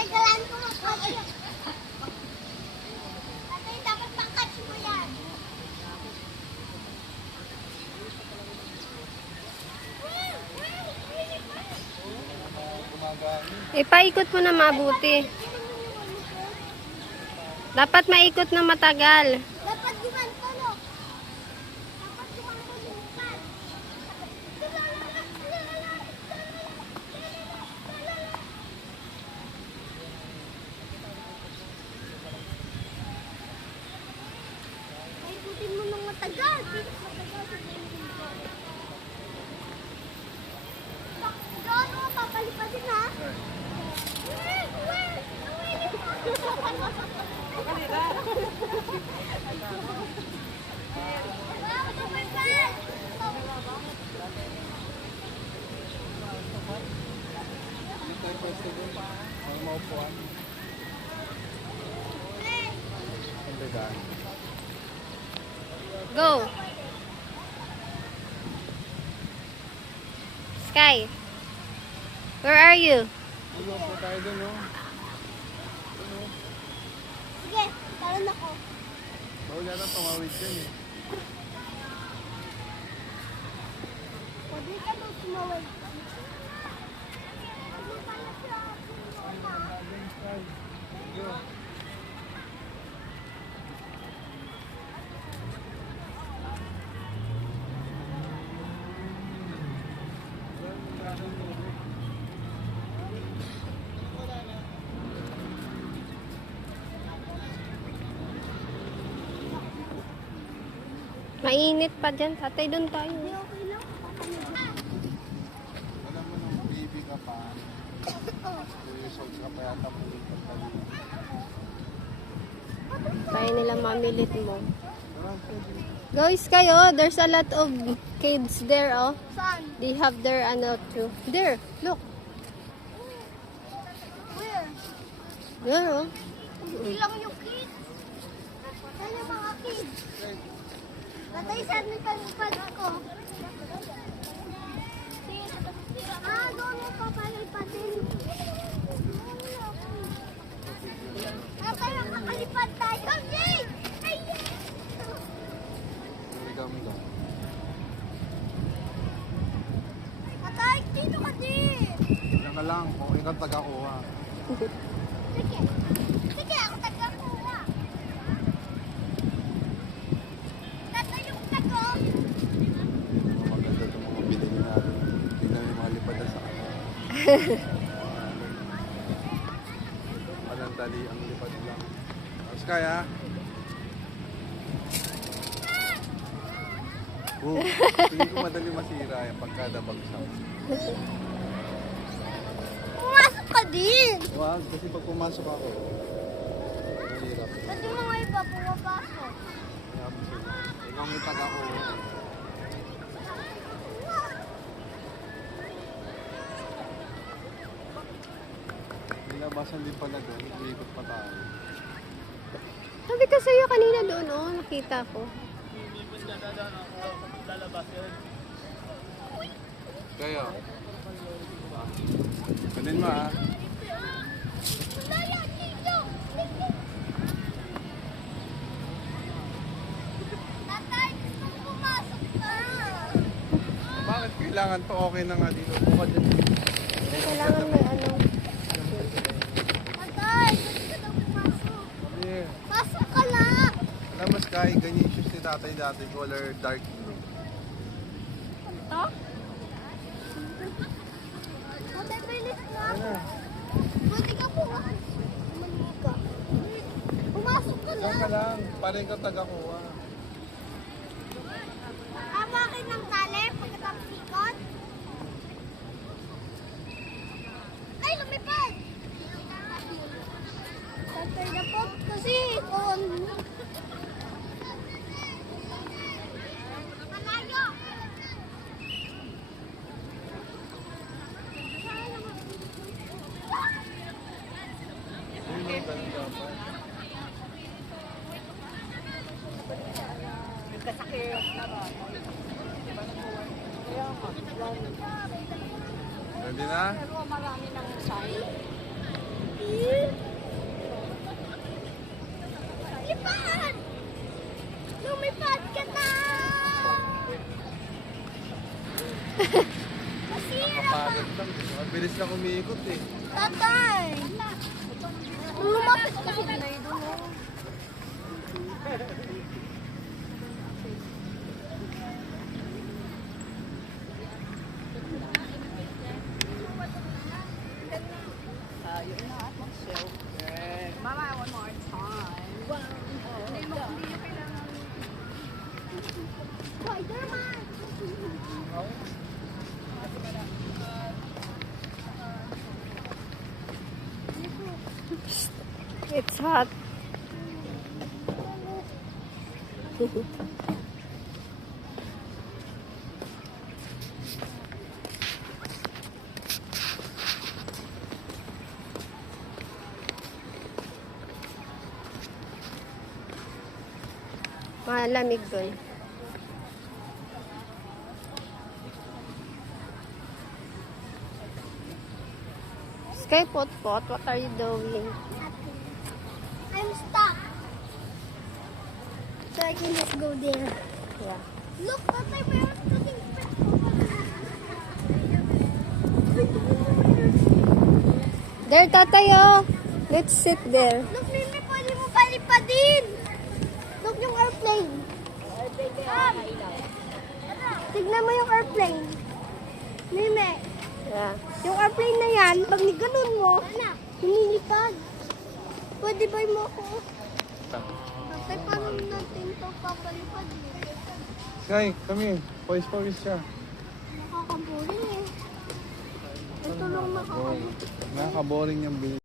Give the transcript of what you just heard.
Tatagalan ko ng kotse. Tatay, dapat makatch mo yan. Ipaikot mo na mabuti. Dapat maikot na matagal. Dapat gumanto, no? Dapat gumanto lupan. Paikutin mo ng matagal. Gaano mo papalipasin, ha? Go. Sky. Where are you? Sige, talon ako. Bawal yata tumawid dyan eh. Pwede ka nang sumaway. Ano pala siya? Mainit pa dyan. Tatay, doon tayo. Okay lang. Alam mo nung baby ka pa, 2 years old ka pa yata pumunta ka rin. Tayo nila mamilit mo. Guys, kayo, there's a lot of kids there, oh. Saan? They have their, ano, too. There, look. Where? There, oh. Hindi lang yung kids. Saan yung mga kids? Tatay, saan may palipad ko? Doon mo papalipadin. Tatay, makalipad tayo. Yay! Ay, yay! Migaw. Tatay, dito ka din. Yan ka lang, kung ikaw taga-kuha. Sige. Sige, ako taga-kuha. Tatay, yung tago. Maganda itong mga bilhin natin. Tingnan yung mga lipad na sa kanya. Walang dali ang lipad lang. Tapos kaya? Tingin ko madali masira yan pagkada bagsak. Pumasok ka din. Wag, kasi pag pumasok ako, mahirap. Pati mga iba pumapasok. Tapos ikaw may taga-kuha. Nilabasan din pala doon, iikot pa tayo. Sabi ko sa'yo kanina doon, oh. Nakita ko. Kaya, kanin mo ha. Lala, dito. Tatay, gusto ko pumasok ka. Bakit kailangan to? Okay na nga dito. Bukod dyan. Kailangan may ano. Tatay, gusto ko daw pumasok. Yeah. Pasok ka lang. Alam mo, Sky, ganyan yung shoes ni tatay dati. Color dark blue. Ito? Tatay, bilis na. Ano? Pwede ka pumasok. Mali ka. Pumasok ka Saan ka lang. lang? Parang ikaw taga-kuha. Akin ng tali pagkatapos ikot. Ay, lumipad! Tatay na po kasi on. Malayo! Ayun, ganun dapat. Ready na? Pero marami ng sign. Lipad! Lumipad ka na! Masira ka! Kapagod lang. Ang bilis lang umiikot eh. Tatay! Lumapit kasi na doon. Spider-Man! It's hot. Malamig doon. Sky Potpot, what are you doing? I'm stuck. So I can just go there. Yeah. Look, Tatay, mayroon kasing There, tatay, oh. Let's sit there. Look, Mimi, pwede mo palipadin. Look yung airplane. Tignan mo yung airplane. Mimi, Yeah. yung airplane na yan, pag ganun mo, lumilipad. Pwede ba mo ako? Tatay, paano natin ito papalipad? Sky, come here. Pawis siya. Nakakaboring eh. Ito lang nakakaboring. Nakaka-boring yung bilis.